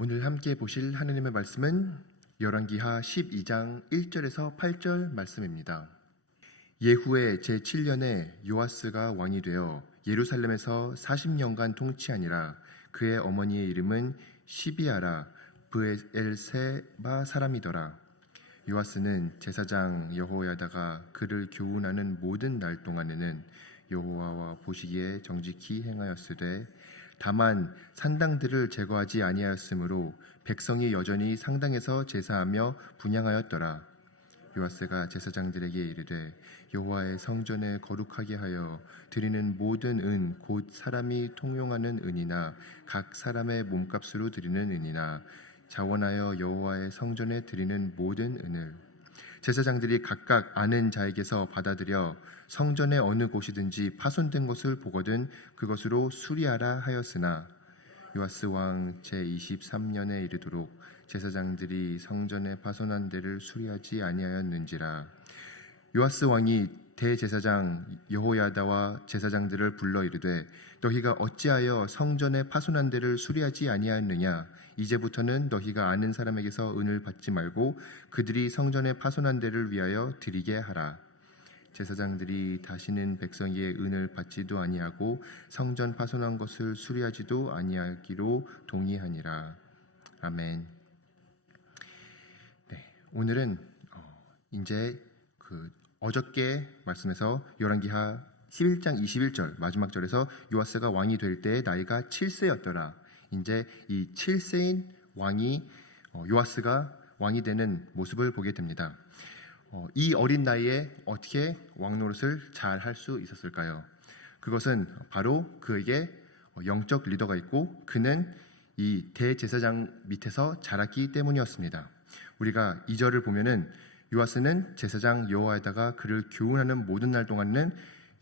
오늘 함께 보실 하느님의 말씀은 열왕기하 12장 1절에서 8절 말씀입니다. 예후의 제7년에 요아스가 왕이 되어 예루살렘에서 40년간 통치하니라 그의 어머니의 이름은 시비아라 브엘세바 사람이더라. 요아스는 제사장 여호야다가 그를 교훈하는 모든 날 동안에는 여호와와 보시기에 정직히 행하였으되 다만 산당들을 제거하지 아니하였으므로 백성이 여전히 상당에서 제사하며 분양하였더라. 요아스가 제사장들에게 이르되 여호와의 성전에 거룩하게 하여 드리는 모든 은 곧 사람이 통용하는 은이나 각 사람의 몸값으로 드리는 은이나 자원하여 여호와의 성전에 드리는 모든 은을 제사장들이 각각 아는 자에게서 받아들여 성전의 어느 곳이든지 파손된 것을 보거든 그것으로 수리하라 하였으나 요아스 왕 제23년에 이르도록 제사장들이 성전의 파손한 데를 수리하지 아니하였는지라. 요아스 왕이 대제사장 여호야다와 제사장들을 불러 이르되 너희가 어찌하여 성전의 파손한 데를 수리하지 아니하였느냐? 이제부터는 너희가 아는 사람에게서 은을 받지 말고 그들이 성전의 파손한 데를 위하여 드리게 하라 제사장들이 다시는 백성의 은을 받지도 아니하고 성전 파손한 것을 수리하지도 아니하기로 동의하니라 아멘. 네, 오늘은 어, 이제 그 어저께 말씀에서 열왕기하 11장 21절 마지막 절에서 요아스가 왕이 될 때 나이가 7세였더라. 이제 이 7세인 왕이 어, 요아스가 왕이 되는 모습을 보게 됩니다. 어, 이 어린 나이에 어떻게 왕 노릇을 잘 할 수 있었을까요? 그것은 바로 그에게 영적 리더가 있고 그는 이 대제사장 밑에서 자랐기 때문이었습니다. 우리가 이 절을 보면은 요아스는 제사장 여호와에다가 그를 교훈하는 모든 날 동안은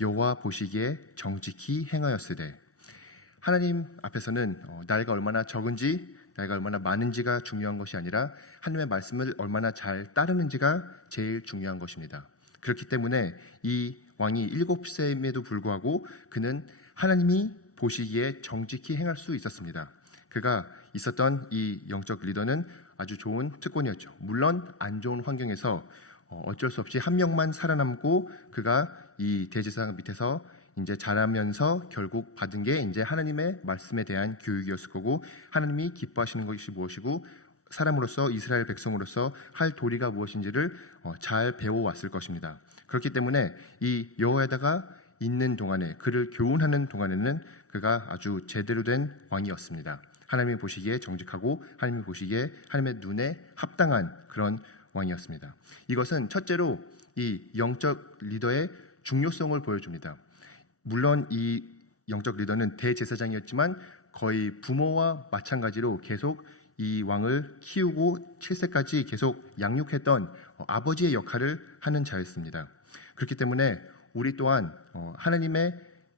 여호와 보시기에 정직히 행하였으되 하나님 앞에서는 어, 나이가 얼마나 적은지 나이가 얼마나 많은지가 중요한 것이 아니라 하나님의 말씀을 얼마나 잘 따르는지가 제일 중요한 것입니다. 그렇기 때문에 이 왕이 일곱 세임에도 불구하고 그는 하나님이 보시기에 정직히 행할 수 있었습니다. 그가 있었던 이 영적 리더는 아주 좋은 특권이었죠. 물론 안 좋은 환경에서 어, 어쩔 수 없이 한 명만 살아남고 그가 이 대제사장 밑에서 이제 자라면서 결국 받은 게 이제 하나님의 말씀에 대한 교육이었을 거고 하나님이 기뻐하시는 것이 무엇이고 사람으로서 이스라엘 백성으로서 할 도리가 무엇인지를 어, 잘 배워왔을 것입니다. 그렇기 때문에 이 여호에다가 있는 동안에 그를 교훈하는 동안에는 그가 아주 제대로 된 왕이었습니다. 하나님이 보시기에 정직하고 하나님이 보시기에 하나님의 눈에 합당한 그런 왕이었습니다. 이것은 첫째로 이 영적 리더의 중요성을 보여줍니다. 물론 이 영적 리더는 대제사장이었지만 거의 부모와 마찬가지로 계속 이 왕을 키우고 7세까지 계속 양육했던 어, 아버지의 역할을 하는 자였습니다. 그렇기 때문에 우리 또한 어, 하나님의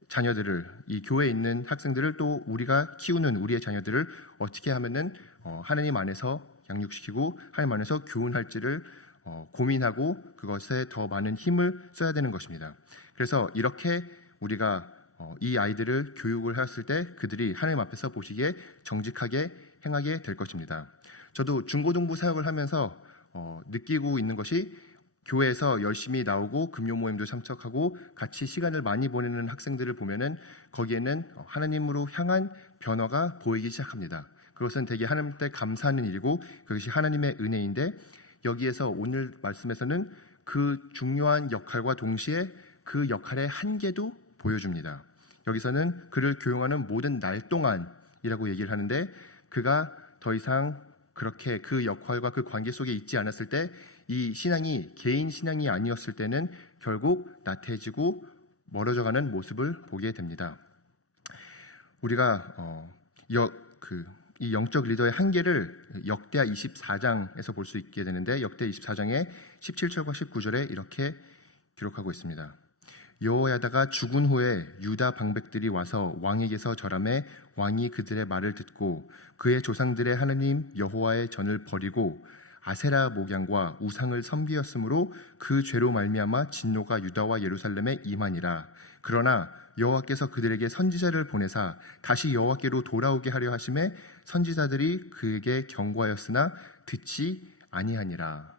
자녀들을 이 교회에 있는 학생들을 또 우리가 키우는 우리의 자녀들을 어떻게 하면은 어, 하나님 안에서 양육시키고 하나님 안에서 교훈할지를 고민하고 그것에 더 많은 힘을 써야 되는 것입니다. 그래서 이렇게 우리가 이 아이들을 교육을 했을 때 그들이 하나님 앞에서 보시기에 정직하게 행하게 될 것입니다. 저도 중고등부 사역을 하면서 어, 느끼고 있는 것이 교회에서 열심히 나오고 금요 모임도 참석하고 같이 시간을 많이 보내는 학생들을 보면은 거기에는 하나님으로 향한 변화가 보이기 시작합니다. 그것은 되게 하나님 때 감사하는 일이고 그것이 하나님의 은혜인데 여기에서 오늘 말씀에서는 그 중요한 역할과 동시에 그 역할의 한계도 보여줍니다. 여기서는 그를 교용하는 모든 날 동안이라고 얘기를 하는데 그가 더 이상 그렇게 그 역할과 그 관계 속에 있지 않았을 때 이 신앙이 개인 신앙이 아니었을 때는 결국 나태해지고 멀어져가는 모습을 보게 됩니다. 우리가 어, 그이 영적 리더의 한계를 역대하 24장에서 볼 수 있게 되는데 역대 24장의 17절과 19절에 이렇게 기록하고 있습니다. 여호야다가 죽은 후에 유다 방백들이 와서 왕에게서 절함해 왕이 그들의 말을 듣고 그의 조상들의 하느님 여호와의 전을 버리고 아세라 목양과 우상을 섬기었으므로 그 죄로 말미암아 진노가 유다와 예루살렘에 임하니라 그러나 여호와께서 그들에게 선지자를 보내사 다시 여호와께로 돌아오게 하려 하심에 선지자들이 그에게 경고하였으나 듣지 아니하니라.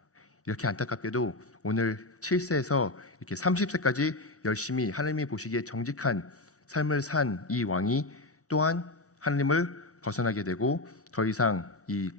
이렇게 안타깝게도 오늘 7세에서 이렇게 30세까지 열심히 하나님이 보시기에 정직한 삶을 산 이 왕이 또한 하나님을 벗어나게 되고 더 이상 이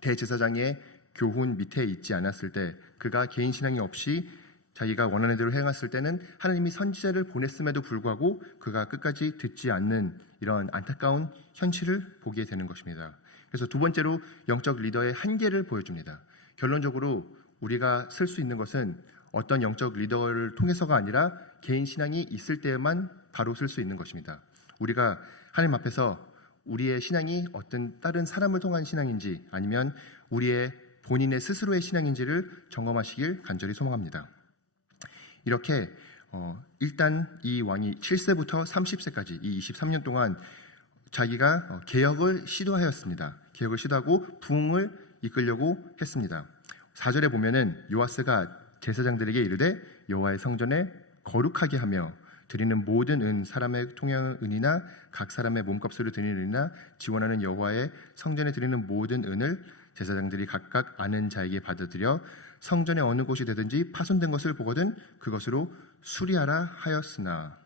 대제사장의 교훈 밑에 있지 않았을 때 그가 개인 신앙이 없이 자기가 원하는 대로 행했을 때는 하나님이 선지자를 보냈음에도 불구하고 그가 끝까지 듣지 않는 이런 안타까운 현실을 보게 되는 것입니다. 그래서 두 번째로 영적 리더의 한계를 보여줍니다. 결론적으로 우리가 쓸 수 있는 것은 어떤 영적 리더를 통해서가 아니라 개인 신앙이 있을 때에만 바로 쓸 수 있는 것입니다. 우리가 하나님 앞에서 우리의 신앙이 어떤 다른 사람을 통한 신앙인지 아니면 우리의 본인의 스스로의 신앙인지를 점검하시길 간절히 소망합니다. 이렇게 어, 일단 이 왕이 7세부터 30세까지 이 23년 동안 자기가 어, 개혁을 시도하였습니다. 개혁을 시도하고 부흥을 이끌려고 했습니다. 4절에 보면은 요아스가 제사장들에게 이르되 여호와의 성전에 거룩하게 하며 드리는 모든 은 사람의 통양 은이나 각 사람의 몸값으로 드리는 은이나 지원하는 여호와의 성전에 드리는 모든 은을 제사장들이 각각 아는 자에게 받아들여 성전의 어느 곳이 되든지 파손된 것을 보거든 그것으로 수리하라 하였으나.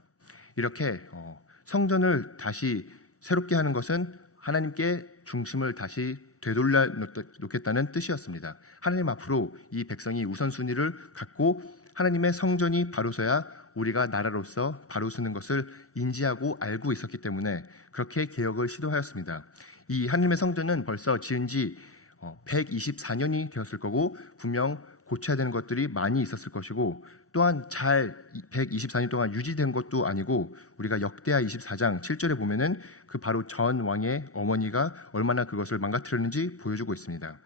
이렇게 어, 성전을 다시 새롭게 하는 것은 하나님께 중심을 다시 되돌려 놓겠다는 뜻이었습니다. 하나님 앞으로 이 백성이 우선순위를 갖고 하나님의 성전이 바로 서야 우리가 나라로서 바로 서는 것을 인지하고 알고 있었기 때문에 그렇게 개혁을 시도하였습니다. 이 하나님의 성전은 벌써 지은 지 124년이 되었을 거고 분명 고쳐야 되는 것들이 많이 있었을 것이고 또한 잘 124년 동안 유지된 것도 아니고 우리가 역대하 24장 7절에 보면은 그 바로 전 왕의 어머니가 얼마나 그것을 망가뜨렸는지 보여주고 있습니다.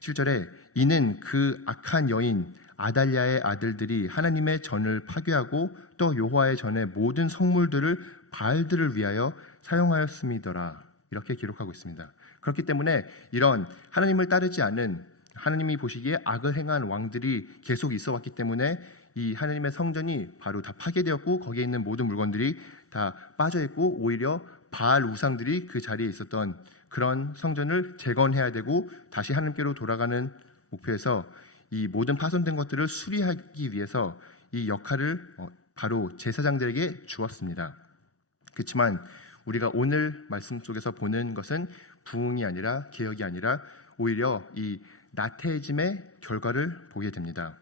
7절에 이는 그 악한 여인 아달랴의 아들들이 하나님의 전을 파괴하고 또 여호와의 전의 모든 성물들을 바알들을 위하여 사용하였음이더라. 이렇게 기록하고 있습니다. 그렇기 때문에 이런 하나님을 따르지 않은 하나님이 보시기에 악을 행한 왕들이 계속 있어 왔기 때문에 이 하나님의 성전이 바로 다 파괴되었고 거기에 있는 모든 물건들이 다 빠져 있고 오히려 바알 우상들이 그 자리에 있었던 그런 성전을 재건해야 되고 다시 하나님께로 돌아가는 목표에서 이 모든 파손된 것들을 수리하기 위해서 이 역할을 어, 바로 제사장들에게 주었습니다. 그렇지만 우리가 오늘 말씀 속에서 보는 것은 부흥이 아니라 개혁이 아니라 오히려 이 나태해짐의 결과를 보게 됩니다.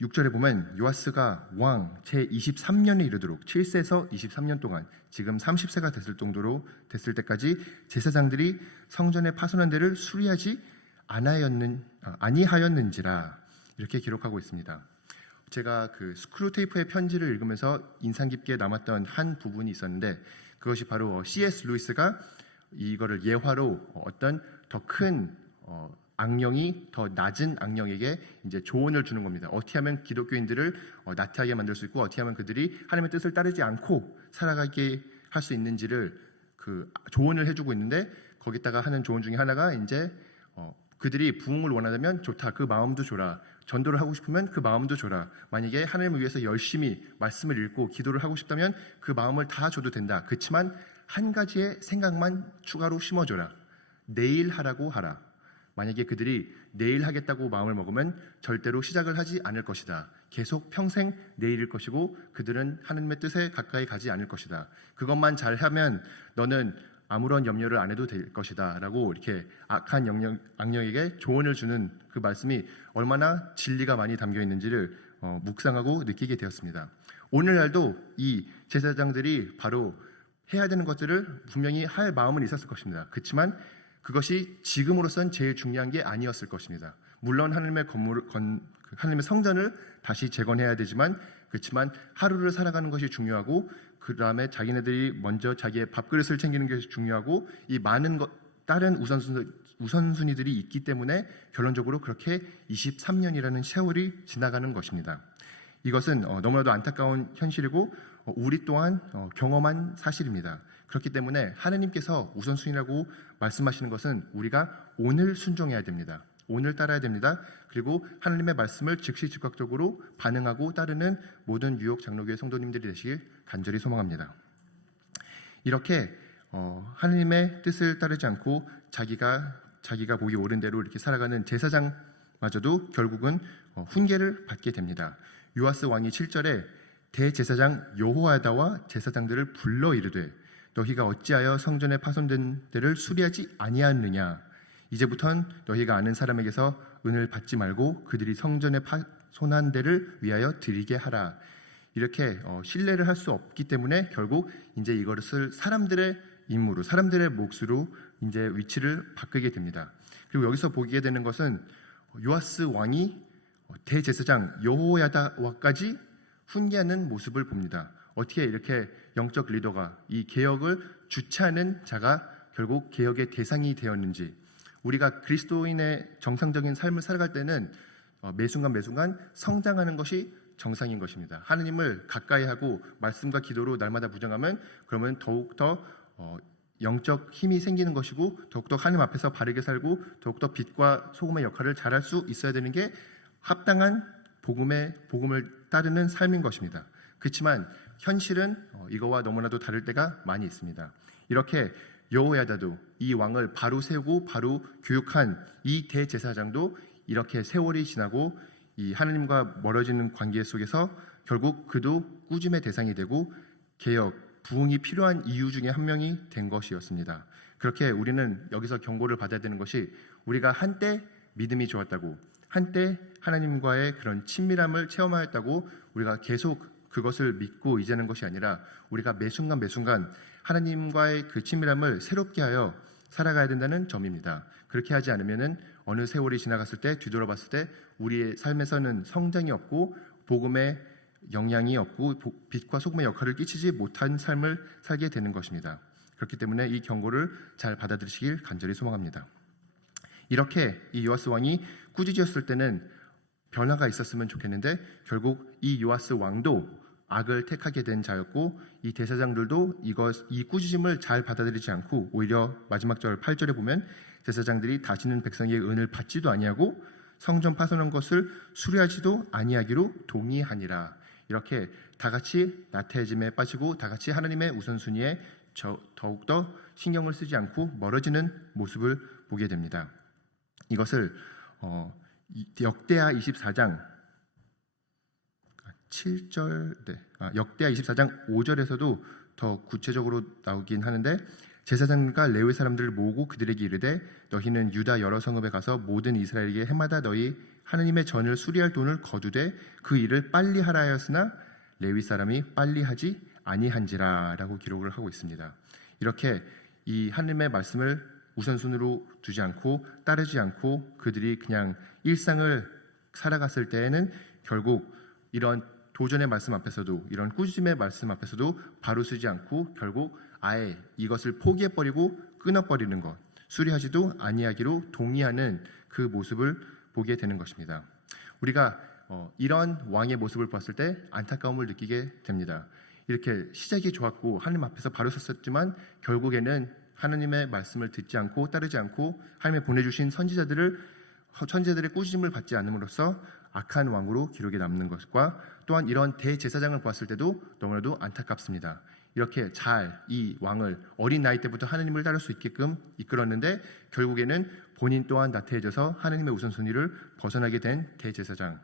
6절에 보면 요아스가 왕 제 23년에 이르도록 7세에서 23년 동안 지금 30세가 됐을 정도로 됐을 때까지 제사장들이 성전의 파손한 데를 수리하지 않하였는 아, 아니하였는지라 이렇게 기록하고 있습니다. 제가 그 스크루테이프의 편지를 읽으면서 인상 깊게 남았던 한 부분이 있었는데 그것이 바로 C.S. 루이스가 이거를 예화로 어떤 더큰 어, 악령이 더 낮은 악령에게 이제 조언을 주는 겁니다. 어떻게 하면 기독교인들을 어, 나태하게 만들 수 있고 어떻게 하면 그들이 하나님의 뜻을 따르지 않고 살아가게 할 수 있는지를 그 조언을 해주고 있는데 거기다가 하는 조언 중에 하나가 이제 어, 그들이 부흥을 원하다면 좋다. 그 마음도 줘라. 전도를 하고 싶으면 그 마음도 줘라. 만약에 하나님을 위해서 열심히 말씀을 읽고 기도를 하고 싶다면 그 마음을 다 줘도 된다. 그렇지만 한 가지의 생각만 추가로 심어줘라. 내일 하라고 하라. 만약에 그들이 내일 하겠다고 마음을 먹으면 절대로 시작을 하지 않을 것이다. 계속 평생 내일일 것이고 그들은 하나님의 뜻에 가까이 가지 않을 것이다. 그것만 잘하면 너는 아무런 염려를 안 해도 될 것이다. 라고 이렇게 악한 영역, 악령에게 조언을 주는 그 말씀이 얼마나 진리가 많이 담겨 있는지를 어, 묵상하고 느끼게 되었습니다. 오늘날도 이 제사장들이 바로 해야 되는 것들을 분명히 할 마음은 있었을 것입니다. 그렇지만 그것이 지금으로선 제일 중요한 게 아니었을 것입니다. 물론 하나님의 건물, 건, 하나님의 성전을 다시 재건해야 되지만 그렇지만 하루를 살아가는 것이 중요하고 그 다음에 자기네들이 먼저 자기의 밥그릇을 챙기는 것이 중요하고 이 많은 것, 다른 우선순위, 우선순위들이 있기 때문에 결론적으로 그렇게 23년이라는 세월이 지나가는 것입니다. 이것은 어, 너무나도 안타까운 현실이고 어, 우리 또한 어, 경험한 사실입니다. 그렇기 때문에 하나님께서 우선순위라고 말씀하시는 것은 우리가 오늘 순종해야 됩니다. 오늘 따라야 됩니다. 그리고 하나님의 말씀을 즉시 즉각적으로 반응하고 따르는 모든 뉴욕 장로교회 성도님들이 되시길 간절히 소망합니다. 이렇게 어, 하나님의 뜻을 따르지 않고 자기가 자기가 보기 옳은 대로 이렇게 살아가는 제사장마저도 결국은 어, 훈계를 받게 됩니다. 요아스 왕이 7절에 대제사장 여호와다와 제사장들을 불러 이르되 너희가 어찌하여 성전에 파손된 데를 수리하지 아니하느냐 이제부턴 너희가 아는 사람에게서 은을 받지 말고 그들이 성전에 파손한 데를 위하여 드리게 하라 이렇게 어, 신뢰를 할 수 없기 때문에 결국 이제 이것을 사람들의 임무로 사람들의 몫으로 이제 위치를 바꾸게 됩니다. 그리고 여기서 보게 되는 것은 요아스 왕이 대제사장 여호야다와까지 훈계하는 모습을 봅니다. 어떻게 이렇게 영적 리더가 이 개혁을 주체하는 자가 결국 개혁의 대상이 되었는지 우리가 그리스도인의 정상적인 삶을 살아갈 때는 어, 매순간 매 순간 성장하는 것이 정상인 것입니다. 하느님을 가까이 하고 말씀과 기도로 날마다 무장하면 그러면 더욱더 어, 영적 힘이 생기는 것이고 더욱더 하나님 앞에서 바르게 살고 더욱더 빛과 소금의 역할을 잘할 수 있어야 되는 게 합당한 복음의 복음을 따르는 삶인 것입니다. 그렇지만 현실은 어, 이거와 너무나도 다를 때가 많이 있습니다. 이렇게 여호야다도 이 왕을 바로 세우고 바로 교육한 이 대제사장도 이렇게 세월이 지나고 이 하나님과 멀어지는 관계 속에서 결국 그도 꾸짐의 대상이 되고 개혁, 부흥이 필요한 이유 중에 한 명이 된 것이었습니다. 그렇게 우리는 여기서 경고를 받아야 되는 것이 우리가 한때 믿음이 좋았다고 한때 하나님과의 그런 친밀함을 체험하였다고 우리가 계속 그것을 믿고 이제는 것이 아니라 우리가 매 순간 매 순간 하나님과의 그 친밀함을 새롭게 하여 살아가야 된다는 점입니다. 그렇게 하지 않으면은 어느 세월이 지나갔을 때 뒤돌아봤을 때 우리의 삶에서는 성장이 없고 복음의 영향이 없고 빛과 소금의 역할을 끼치지 못한 삶을 살게 되는 것입니다. 그렇기 때문에 이 경고를 잘 받아들이시길 간절히 소망합니다. 이렇게 이 요아스 왕이 꾸짖었을 때는 변화가 있었으면 좋겠는데 결국 이 요아스 왕도 악을 택하게 된 자였고 이 대사장들도 이것 이 꾸짖음을 잘 받아들이지 않고 오히려 마지막 절 8절에 보면 제사장들이 다시는 백성의 은을 받지도 아니하고 성전 파손한 것을 수리하지도 아니하기로 동의하니라. 이렇게 다 같이 나태해짐에 빠지고 다 같이 하나님의 우선순위에 더욱더 신경을 쓰지 않고 멀어지는 모습을 보게 됩니다. 이것을 어, 역대하 24장 7절 네. 아, 역대하 24장 5절에서도 더 구체적으로 나오긴 하는데 제사장과 레위 사람들을 모으고 그들에게 이르되 너희는 유다 여러 성읍에 가서 모든 이스라엘에게 해마다 너희 하느님의 전을 수리할 돈을 거두되 그 일을 빨리 하라 하였으나 레위 사람이 빨리 하지 아니한지라라고 기록을 하고 있습니다. 이렇게 이 하느님의 말씀을 우선순위로 두지 않고 따르지 않고 그들이 그냥 일상을 살아갔을 때에는 결국 이런 도전의 말씀 앞에서도 이런 꾸짖음의 말씀 앞에서도 바로 쓰지 않고 결국 아예 이것을 포기해 버리고 끊어 버리는 것 수리하지도 아니하기로 동의하는 그 모습을 보게 되는 것입니다. 우리가 어, 이런 왕의 모습을 봤을 때 안타까움을 느끼게 됩니다. 이렇게 시작이 좋았고 하나님 앞에서 바로 섰었지만 결국에는 하나님의 말씀을 듣지 않고 따르지 않고 하나님의 보내주신 선지자들을 선지자들의 꾸짖음을 받지 않음으로써 악한 왕으로 기록에 남는 것과 또한 이런 대제사장을 보았을 때도 너무나도 안타깝습니다. 이렇게 잘 이 왕을 어린 나이 때부터 하나님을 따를 수 있게끔 이끌었는데 결국에는 본인 또한 나태해져서 하나님의 우선순위를 벗어나게 된 대제사장.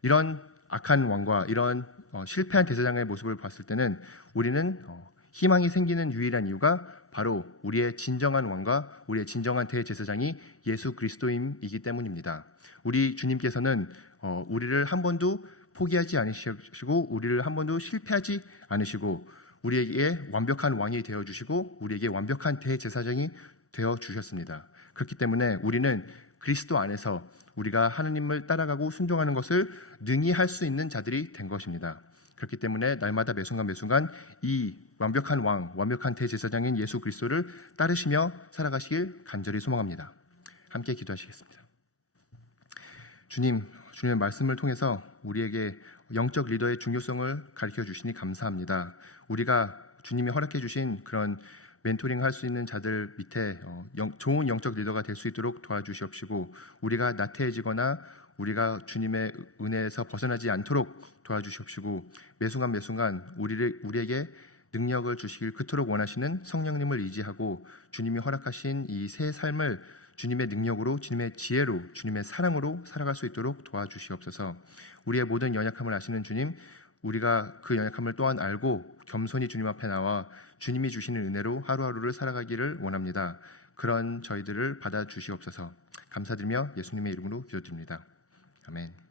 이런 악한 왕과 이런 어, 실패한 대제사장의 모습을 봤을 때는 우리는 어, 희망이 생기는 유일한 이유가 바로 우리의 진정한 왕과 우리의 진정한 대제사장이 예수 그리스도임이기 때문입니다. 우리 주님께서는 어, 우리를 한 번도 포기하지 않으시고 우리를 한 번도 실패하지 않으시고 우리에게 완벽한 왕이 되어 주시고 우리에게 완벽한 대제사장이 되어 주셨습니다. 그렇기 때문에 우리는 그리스도 안에서 우리가 하나님을 따라가고 순종하는 것을 능히 할 수 있는 자들이 된 것입니다. 그렇기 때문에 날마다 매순간 매순간 이 완벽한 왕, 완벽한 대제사장인 예수 그리스도를 따르시며 살아가시길 간절히 소망합니다. 함께 기도하시겠습니다. 주님, 주님의 말씀을 통해서 우리에게 영적 리더의 중요성을 가르쳐 주시니 감사합니다. 우리가 주님이 허락해 주신 그런 멘토링 할 수 있는 자들 밑에 어, 영, 좋은 영적 리더가 될 수 있도록 도와주시옵시고 우리가 나태해지거나 우리가 주님의 은혜에서 벗어나지 않도록 도와주시옵시고 매순간 매순간 우리를 우리에게 능력을 주시길 그토록 원하시는 성령님을 의지하고 주님이 허락하신 이 새 삶을 주님의 능력으로 주님의 지혜로 주님의 사랑으로 살아갈 수 있도록 도와주시옵소서. 우리의 모든 연약함을 아시는 주님, 우리가 그 연약함을 또한 알고 겸손히 주님 앞에 나와 주님이 주시는 은혜로 하루하루를 살아가기를 원합니다. 그런 저희들을 받아 주시옵소서. 감사드리며 예수님의 이름으로 기도드립니다. 아멘.